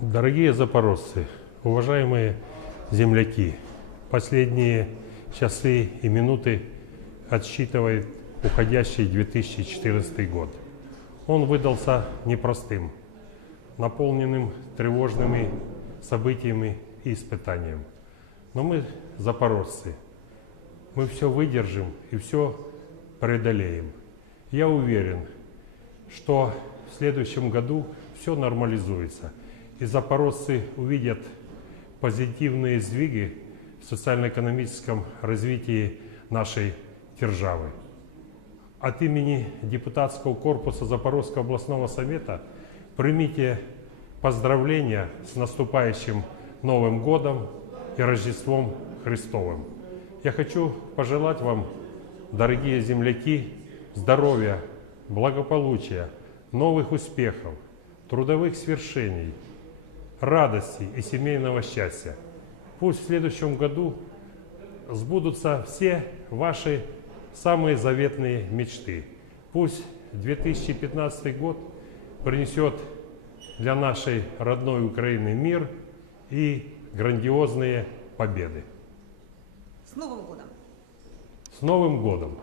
Дорогие запорожцы, уважаемые земляки, последние часы и минуты отсчитывает уходящий 2014 год. Он выдался непростым, наполненным тревожными событиями и испытаниями. Но мы, запорожцы, мы все выдержим и все преодолеем. Я уверен, что в следующем году все нормализуется, и запорожцы увидят позитивные сдвиги в социально-экономическом развитии нашей державы. От имени депутатского корпуса Запорожского областного совета примите поздравления с наступающим Новым годом и Рождеством Христовым. Я хочу пожелать вам, дорогие земляки, здоровья, благополучия, новых успехов, трудовых свершений, радости и семейного счастья. Пусть в следующем году сбудутся все ваши самые заветные мечты. Пусть 2015 год принесет для нашей родной Украины мир и грандиозные победы. С Новым годом! С Новым годом!